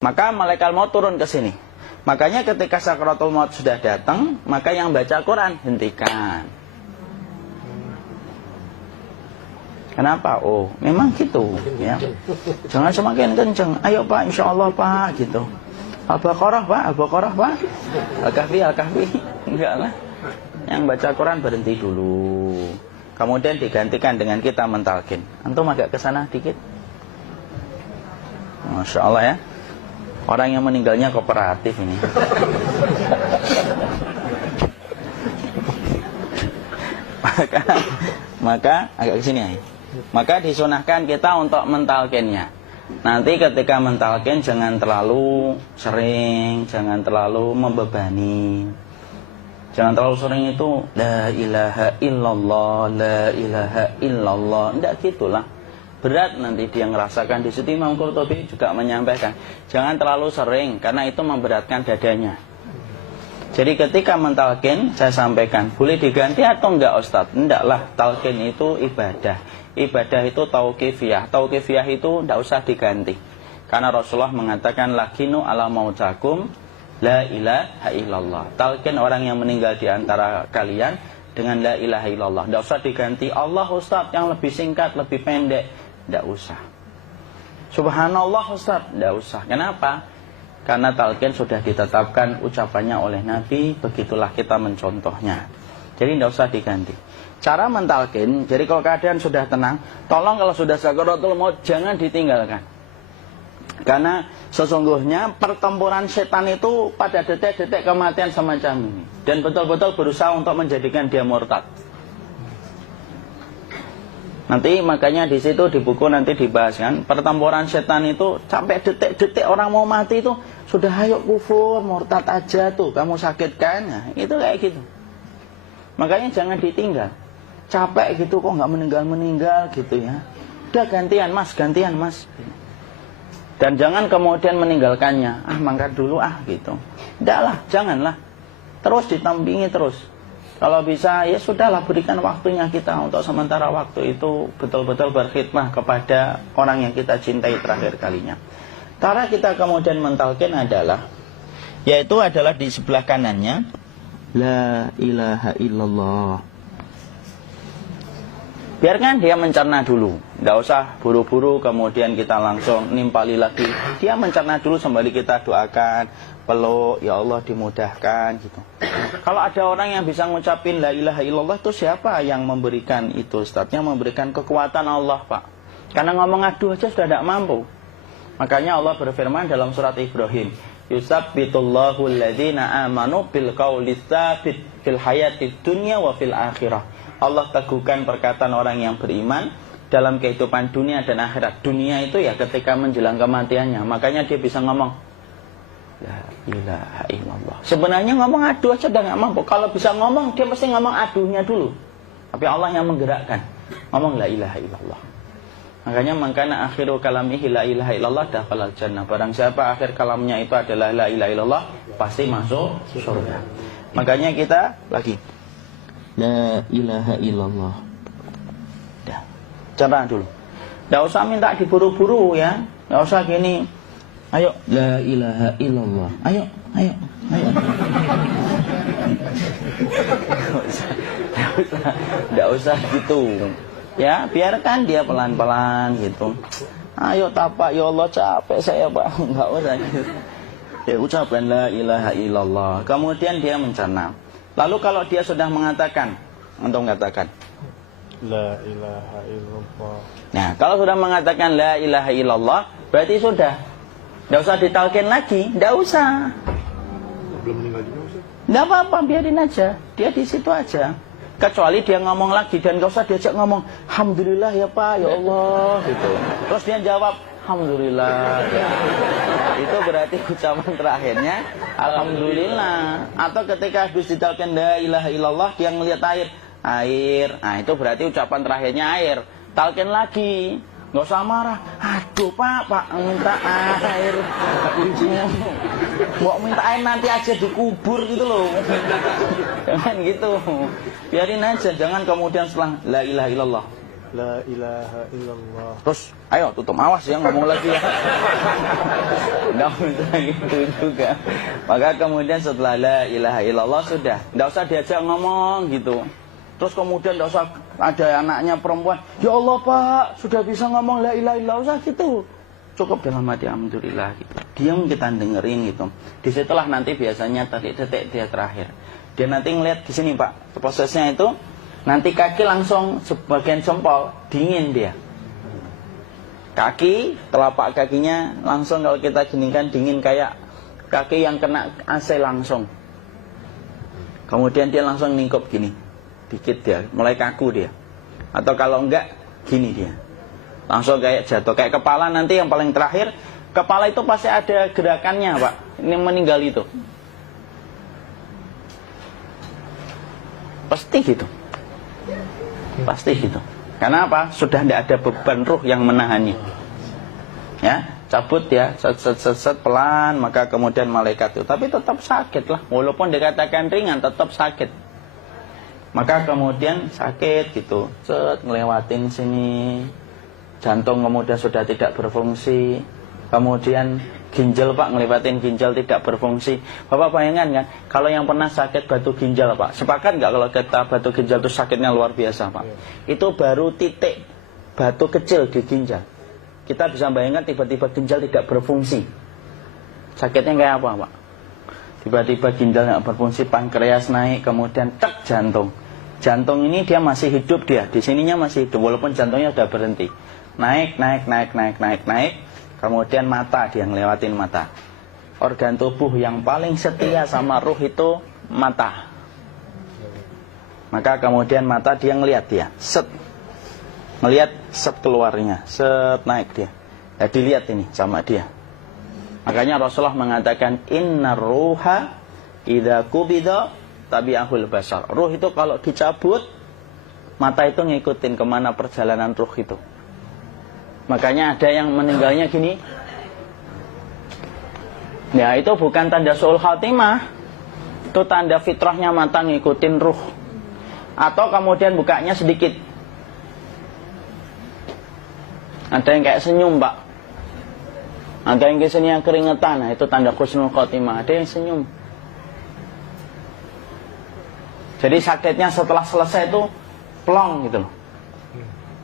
Maka malaikat maut turun ke sini. Makanya ketika sakaratul maut sudah datang, maka yang baca Quran hentikan. Kenapa? Oh, memang gitu ya. Jangan semakin kenceng. Ayo Pak, insya Allah Pak, gitu. Al-Baqarah Pak, Al-Baqarah Pak. Al-Kahfi, Al-Kahfi. Enggak lah. Yang baca Quran berhenti dulu. Kemudian digantikan dengan kita mentalkin. Antum agak ke sana dikit. Masya Allah ya. Orang yang meninggalnya kooperatif ini. maka agak ke sini ya. Maka disunahkan kita untuk mentalkinnya. Nanti ketika mentalkin jangan terlalu sering, jangan terlalu membebani. Jangan terlalu sering itu la ilaha illallah, la ilaha illallah. Enggak gitulah. Berat nanti dia ngerasakan. Di situ Imam Qurtubi juga menyampaikan, jangan terlalu sering karena itu memberatkan dadanya. Jadi ketika mentalkin, saya sampaikan, boleh diganti atau enggak Ustadz? Enggaklah, talqin itu ibadah. Ibadah itu tauqifiyah. Tauqifiyah itu enggak usah diganti. Karena Rasulullah mengatakan, lakinu ala mautakum la ilaha illallah. Talqin orang yang meninggal di antara kalian dengan la ilaha illallah. Enggak usah diganti Allah Ustadz yang lebih singkat, lebih pendek. Enggak usah. Subhanallah Ustadz, enggak usah. Kenapa? Karena talqin sudah ditetapkan ucapannya oleh Nabi, begitulah kita mencontohnya. Jadi tidak usah diganti. Cara mentalqin, jadi kalau keadaan sudah tenang, tolong kalau sudah sakaratul maut jangan ditinggalkan. Karena sesungguhnya pertempuran setan itu pada detik-detik kematian semacam ini. Dan betul-betul berusaha untuk menjadikan dia murtad. Nanti makanya di situ di buku nanti dibahas kan, pertempuran setan itu sampai detik-detik orang mau mati itu sudah ayo kufur, murtad aja tuh, kamu sakit kan? Nah, itu kayak gitu. Makanya jangan ditinggal. Capek gitu kok nggak meninggal gitu ya. Udah gantian mas. Dan jangan kemudian meninggalkannya. Mangkat dulu gitu. Udahlah, janganlah. Terus ditampingi terus. Kalau bisa ya sudahlah, berikan waktunya kita untuk sementara waktu itu betul-betul berkhidmah kepada orang yang kita cintai terakhir kalinya. Cara kita kemudian mentalkin adalah, yaitu adalah di sebelah kanannya la ilaha illallah. Biarkan dia mencerna dulu, nggak usah buru-buru kemudian kita langsung nimpali lagi. Dia mencerna dulu sembari kita doakan, peluk, ya Allah dimudahkan gitu. Kalau ada orang yang bisa ngucapin la ilaha illallah, itu siapa yang memberikan itu Ustaz? Yang memberikan kekuatan Allah Pak. Karena ngomong aduh aja sudah tidak mampu. Makanya Allah berfirman dalam surat Ibrahim, yusabbitullahu alladhina amanu bil qawli tsabit fil hayatid dunya wa fil akhirah. Allah teguhkan perkataan orang yang beriman dalam kehidupan dunia dan akhirat. Dunia itu ya ketika menjelang kematiannya. Makanya dia bisa ngomong la ilaha illallah. Sebenarnya ngomong aduh aja udah gak mampu. Kalau bisa ngomong, dia mesti ngomong aduhnya dulu. Tapi Allah yang menggerakkan. Ngomong la ilaha illallah. Makanya makana akhiru kalamihi la ilaha illallah dakhalal jannah. Barang siapa akhir kalamnya itu adalah la ilaha illallah, pasti masuk surga. Makanya kita lagi la ilaha illallah. Dah. Cara dulu. Enggak usah minta diburu-buru ya. Enggak usah gini. Ayo la ilaha illallah. Ayo. Enggak usah gitu. Ya, biarkan dia pelan-pelan gitu. Ayo tapak, ya Allah capek saya Pak. Enggak usah gitu. Dia ucapkan la ilaha illallah. Kemudian dia mencerna. Lalu kalau dia sudah mengatakan, untuk mengatakan la ilaha illallah. Nah, kalau sudah mengatakan la ilaha illallah, berarti sudah. Enggak usah ditalkin lagi, enggak usah. Belum meninggal juga Ustaz? Enggak apa-apa, biarin aja. Dia di situ aja. Kecuali dia ngomong lagi dan enggak usah diajak ngomong alhamdulillah ya Pak, ya Allah gitu. Terus dia jawab alhamdulillah. Itu berarti ucapan terakhirnya alhamdulillah. Atau ketika habis ditalkin la ilaha illallah dia ngelihat air. Nah, itu berarti ucapan terakhirnya air. Talkin lagi. Nggak usah marah. Aduh Pak minta air. Mau minta air nanti aja dikubur gitu loh. Jangan gitu. Biarin aja. Jangan kemudian setelah la ilaha illallah La ilaha illallah. Terus, ayo tutup, awas ya ngomong lagi ya. Nggak usah gitu juga. Maka kemudian setelah la ilaha illallah sudah, nggak usah diajak ngomong gitu. Terus kemudian nggak usah ada anaknya perempuan, ya Allah Pak, sudah bisa ngomong la ilaha illallah, usah gitu. Cukup dalam hati alhamdulillah gitu. Diam kita dengerin gitu. Disitulah nanti biasanya tadi detik dia terakhir. Dia nanti ngeliat di sini Pak, prosesnya itu. Nanti kaki langsung sebagian jempol dingin dia. Kaki, telapak kakinya langsung kalau kita geningkan dingin kayak kaki yang kena AC langsung. Kemudian dia langsung ningkup gini, dikit dia, mulai kaku dia. Atau kalau enggak, gini dia. Langsung kayak jatuh, kayak kepala nanti yang paling terakhir. Kepala itu pasti ada gerakannya Pak. Ini meninggal itu. Pasti gitu. Pasti gitu. Karena apa? Sudah tidak ada beban ruh yang menahannya. Ya, cabut ya, set pelan, maka kemudian malaikat itu. Tapi tetap sakit lah, walaupun dikatakan ringan, tetap sakit. Maka kemudian sakit gitu, set ngelewatin sini, jantung kemudian sudah tidak berfungsi, kemudian ginjal Pak, ngelewatin ginjal tidak berfungsi. Bapak bayangkan kan, kalau yang pernah sakit batu ginjal Pak, sepakat nggak kalau kita batu ginjal itu sakitnya luar biasa Pak? Itu baru titik batu kecil di ginjal. Kita bisa bayangkan tiba-tiba ginjal tidak berfungsi. Sakitnya kayak apa Pak? Tiba-tiba ginjal nggak berfungsi, pankreas naik, kemudian tek jantung. Jantung ini dia masih hidup dia, di sininya masih hidup walaupun jantungnya sudah berhenti. Naik. Kemudian mata, dia ngelewatin mata. Organ tubuh yang paling setia sama ruh itu mata. Maka kemudian mata dia ngelihat dia, set. Ngelihat set keluarnya, set naik dia. Ya dilihat ini sama dia. Makanya Rasulullah mengatakan innar ruha idza qubida tabi'ahul basar. Ruh itu kalau dicabut, mata itu ngikutin kemana perjalanan ruh itu. Makanya ada yang meninggalnya gini. Ya itu bukan tanda su'ul khatimah. Itu tanda fitrahnya mata ngikutin ruh. Atau kemudian bukanya sedikit. Ada yang kayak senyum Pak. Ada yang biasanya keringetan. Nah, itu tanda husnul khatimah. Ada yang senyum. Jadi sakitnya setelah selesai itu plong gitu loh.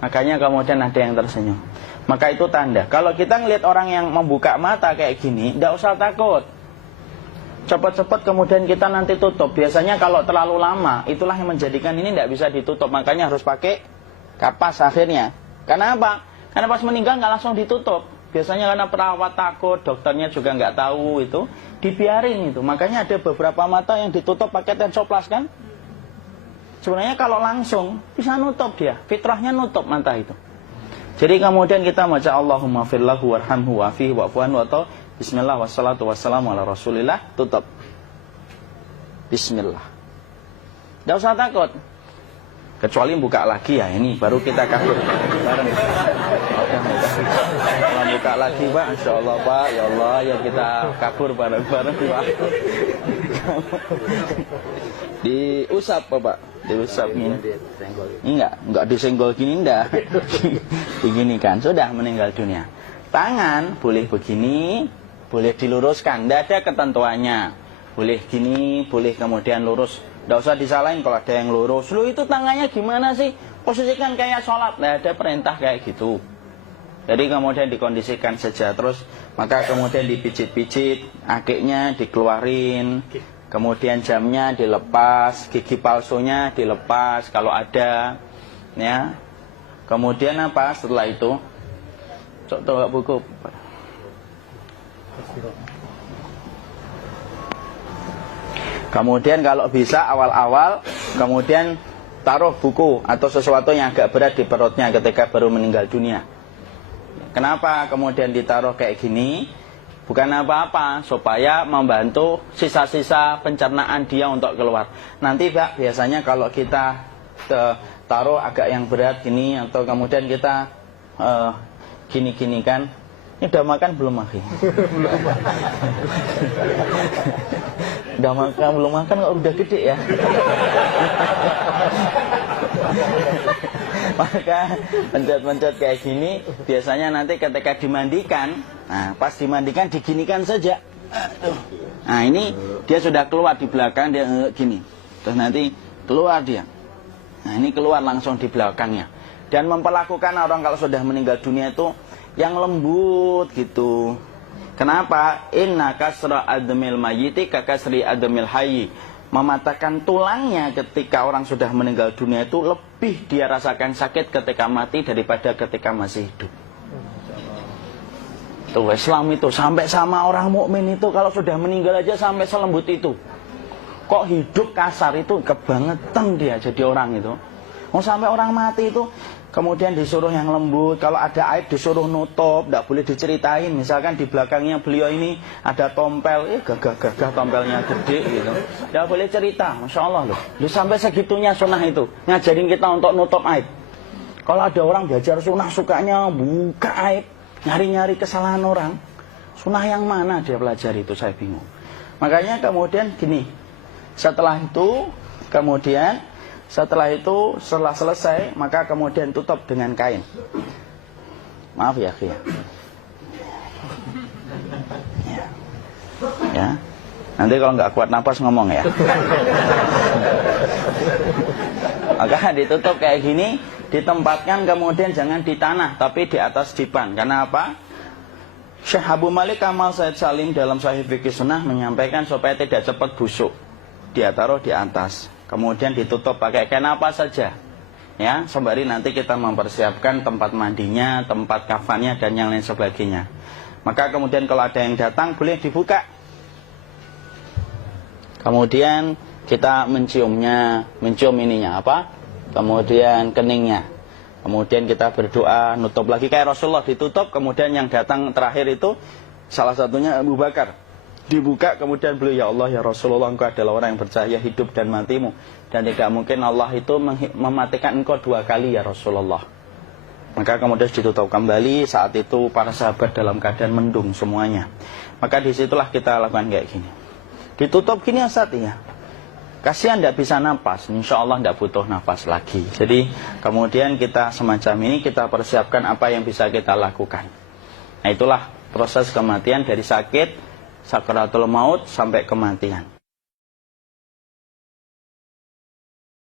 Makanya kemudian ada yang tersenyum. Maka itu tanda. Kalau kita ngelihat orang yang membuka mata kayak gini, tidak usah takut. Cepat-cepat kemudian kita nanti tutup. Biasanya kalau terlalu lama, itulah yang menjadikan ini tidak bisa ditutup. Makanya harus pakai kapas akhirnya. Karena apa? Karena pas meninggal nggak langsung ditutup. Biasanya karena perawat takut, dokternya juga nggak tahu itu, dibiarin itu. Makanya ada beberapa mata yang ditutup pakai tensoplas kan? Sebenarnya kalau langsung bisa nutup dia, fitrahnya nutup mata itu. Jadi kemudian kita baca Allahumma firlahu warhamhu wa'afihi wa'fuanhu atau bismillah wassalatu wassalamu ala rasulillah, tutup. Bismillah. Tidak usah takut. Kecuali buka lagi ya, ini baru kita kabur bareng. Kalau buka lagi Pak, insya Allah Pak, ya Allah ya kita kabur bareng-bareng Pak. Diusap Pak, diusap ini. Enggak disenggol gini enggak. Begini kan, sudah meninggal dunia. Tangan boleh begini, boleh diluruskan, tidak ada ketentuannya. Boleh gini, boleh kemudian lurus. Tidak usah disalahin kalau ada yang lurus. Lu itu tangannya gimana sih? Posisikan kayak sholat. Tidak ada perintah kayak gitu. Jadi kemudian dikondisikan saja. Terus maka kemudian dipijit-pijit, akiknya dikeluarin. Kemudian jamnya dilepas, gigi palsunya dilepas kalau ada. Ya. Kemudian apa setelah itu? Coba buku. Kemudian kalau bisa awal-awal kemudian taruh buku atau sesuatu yang agak berat di perutnya ketika baru meninggal dunia. Kenapa kemudian ditaruh kayak gini? Bukan apa-apa, supaya membantu sisa-sisa pencernaan dia untuk keluar. Nanti Pak, biasanya kalau kita taruh agak yang berat gini atau kemudian kita gini-gini kan, ini udah makan belum Maki? Udah makan belum makan kok udah gede ya? Maka pencet-pencet kayak gini biasanya nanti ketika dimandikan, nah pas dimandikan diginikan saja. Nah ini dia sudah keluar di belakang, dia gini, terus nanti keluar dia. Nah ini keluar langsung di belakangnya. Dan memperlakukan orang kalau sudah meninggal dunia itu yang lembut gitu. Kenapa? Inna kasra admil mayyiti kakasri admil hayyi. Mematahkan tulangnya ketika orang sudah meninggal dunia itu lebih dia rasakan sakit ketika mati daripada ketika masih hidup. Tuh Islam itu sampai sama orang mukmin itu kalau sudah meninggal aja sampai selembut itu. Kok hidup kasar itu kebangetan dia jadi orang itu. Mau sampai orang mati itu kemudian disuruh yang lembut, kalau ada aib disuruh nutup, tidak boleh diceritain. Misalkan di belakangnya beliau ini ada tompel, gagah-gagah tompelnya gede gitu. Tidak boleh cerita, Masya Allah loh. Sampai segitunya sunnah itu, ngajarin kita untuk nutup aib. Kalau ada orang belajar sunnah sukanya buka aib, nyari-nyari kesalahan orang. Sunnah yang mana dia pelajari itu saya bingung. Makanya kemudian gini, setelah setelah selesai maka kemudian tutup dengan kain. Maaf ya, ya. Ya. Nanti kalau nggak kuat napas ngomong ya. Maka ditutup kayak gini, ditempatkan kemudian jangan di tanah tapi di atas dipan. Karena apa? Syekh Abu Malik Kamal Said Salim dalam Sahih Fikih Sunnah menyampaikan supaya tidak cepat busuk. Dia taruh di atas. Kemudian ditutup pakai kain apa saja, ya, sembari nanti kita mempersiapkan tempat mandinya, tempat kafannya dan yang lain sebagainya. Maka kemudian kalau ada yang datang boleh dibuka. Kemudian kita mencium ininya apa? Kemudian keningnya. Kemudian kita berdoa, nutup lagi kayak Rasulullah ditutup. Kemudian yang datang terakhir itu salah satunya Abu Bakar. Dibuka kemudian beliau, ya Allah ya Rasulullah, engkau adalah orang yang percaya hidup dan matimu, dan tidak mungkin Allah itu mematikan engkau 2 kali ya Rasulullah. Maka kemudian ditutup kembali. Saat itu para sahabat dalam keadaan mendung semuanya. Maka disitulah kita lakukan kayak gini, ditutup gini Ustaz ya. Kasihan tidak bisa nafas, insya Allah tidak butuh nafas lagi. Jadi kemudian kita semacam ini kita persiapkan apa yang bisa kita lakukan. Nah itulah proses kematian dari sakit, sakaratul maut sampai kematian.